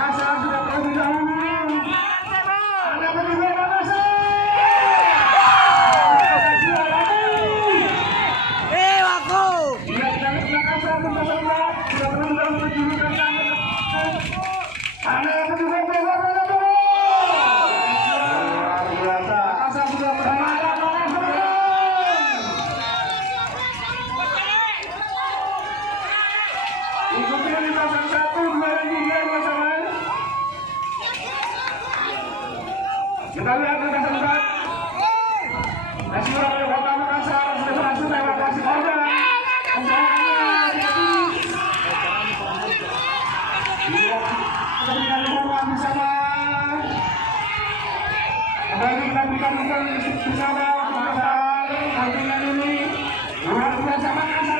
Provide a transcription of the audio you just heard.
Makassar sudah terlebih dahulu. Ada berdua Makassar. Aku. Dia tidak Makassar benar-benar sudah benar-benar menunjukkan ada berdua Makassar. Luar biasa. Makassar sudah berhasil. Ikuti lintasan 1, 2, dan 3 bersama. Kita lihat lintasan 4. Nasional dari Kota Makassar sudah berhasil evakuasi korban. Kita berikan dukungan bersama. Kembali kita berikan dukungan bersama Makassar. Kampingan ini luar biasa Makassar.